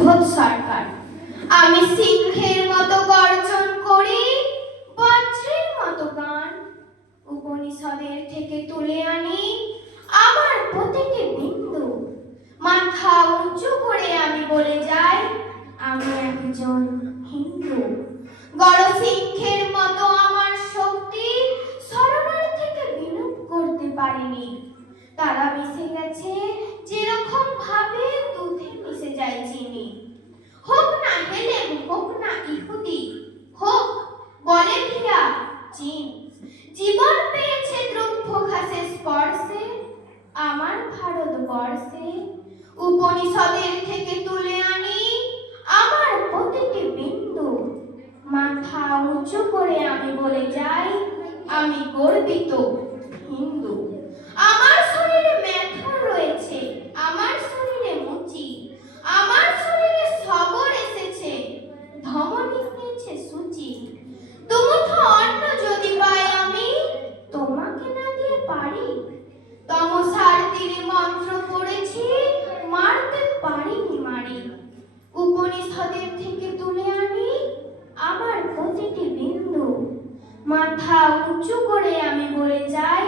সুবোধ সরকার। আমি সিংহের মতো গর্জন করি, বজ্রের মতো গান উপনিষদের থেকে তুলে আনি আমার প্রতিটি বিন্দু। মাথা উঁচু করে আমি বলে যাই, আমি একজন হিন্দু। গড়সিংহের মতো আমার শক্তি সরোবর থেকে বিলোপ করতে পারেনি। তারা মিশে গেছে যেরকম ভাবে দুধে মিশে যায় চিনি। হোক না হেলেন, হোক না ইহুদি, হোক বলে ভিয়া চীন, জীবন পেয়েছে দ্রব্য ঘাসের স্পর্শে আমার ভারতবর্ষে। উপনিষদের থেকে তুলে আনি আমার প্রতিটি বিন্দু। মাথা উঁচু করে আমি বলে যাই, আমি গর্বিত হিন্দু। আমার শরীরে মেথর রয়েছে, আমার শরীরে মুচি, আমার শরীরে সবর এসেছে, ধমনী পেয়েছে সূচি। দুমুঠো অন্ন যদি পাই আমি, তোমাকে না দিয়ে পারি? তমসার তীরে মন্ত্র পড়েছি, মারতে পারিনি মারি। উপনিষদের থেকে তুলে আনি আমার প্রতিটি বিন্দু। মাথা উঁচু করে আমি বলে যাই,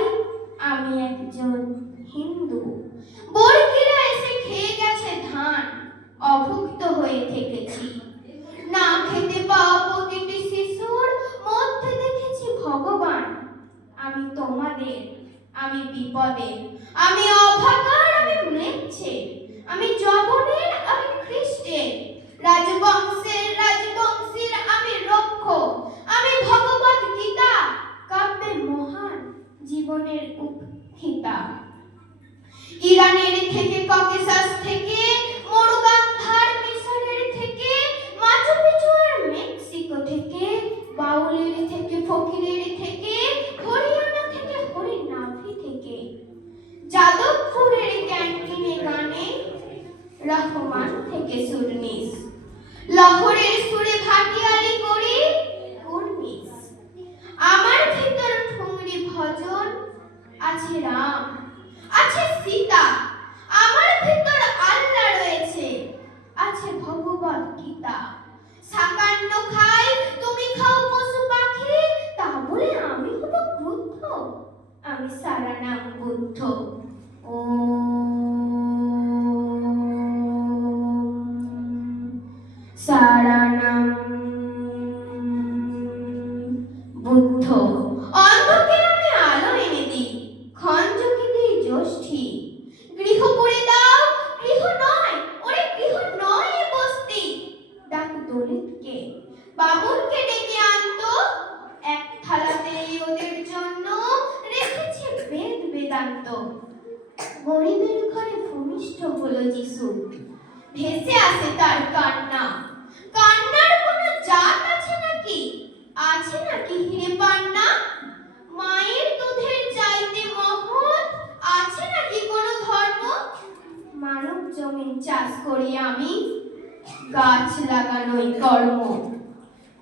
আমি একজন হিন্দু। বর্গীরা এসে খেয়ে গেছে ধান, অভুক্ত হয়ে থেকেছি। না খেতে পাওয়া প্রতিটি শিশুর মধ্যে দেখেছি ভগবান। আমি তোমাদের, আমি বিপদের, আমি অভাগার, আমি ম্লেচ্ছের, আমি যবনের, আমি খ্রিস্টের, রাজবংশীর আমি রক্ষক, আমি ভগবত গীতা কাব্যের মহান জীবনের উপহিতা। ইরানের থেকে, ককেশাস থেকে, মরুগান্ধার মিশরের থেকে, মাচু পিচু আর মেক্সিকো থেকে, বাউলের থেকে, ফকিরের থেকে, হরিয়ানা থেকে, হরিনাভি থেকে, যাদবপুরের ক্যান্টিনে গানে রহমান থেকে সুরনিস, লাহোরের সুরে ভাটিয়ালি করি কুর্নিশ। আমার ভিতর ঠুংরি ভজন আছে রাম, আছে সীতা, আমার ভিতর আল্লাহ রয়েছে, আছে ভগবত গীতা। সাকান্ন খাই, তুমি খাও পশু পাখি, তা বলে আমি হব ক্রুদ্ধ? আমি সারা নাম বুদ্ধ। সারানাম বুদ্ধ। অন্ধকে আমি আলো এনে দিই, খঞ্জকে দিই যষ্ঠি। গৃহ করে দাও, গৃহ নয়, ওরে গৃহ নয় এ বস্তি। ডাক দলিতকে, বাবুনকে ডেকে আনতো, এক থালাতেই ওদের জন্য রেখেছে বেদ বেদান্ত। গরিবের ঘরে ভূমিষ্ঠ হলো যিশু, ভেসে আসে তার কান্না। কান্নার কোনো জাত আছে নাকি? আছে নাকি হিরে পান্না? মায়ের দুধের চাইতে মহৎ আছে নাকি কোনো ধর্ম? মানব জমিন চাষ করি আমি, গাছ লাগানোই কর্ম।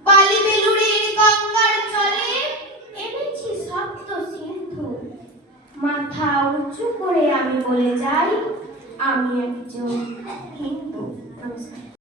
বালি বেলুড়ের গঙ্গার জলে এনেছি সপ্ত সিন্ধু। মাথা উঁচু করে আমি বলে যাই, আমি একজন হিন্দু। নমস্কার।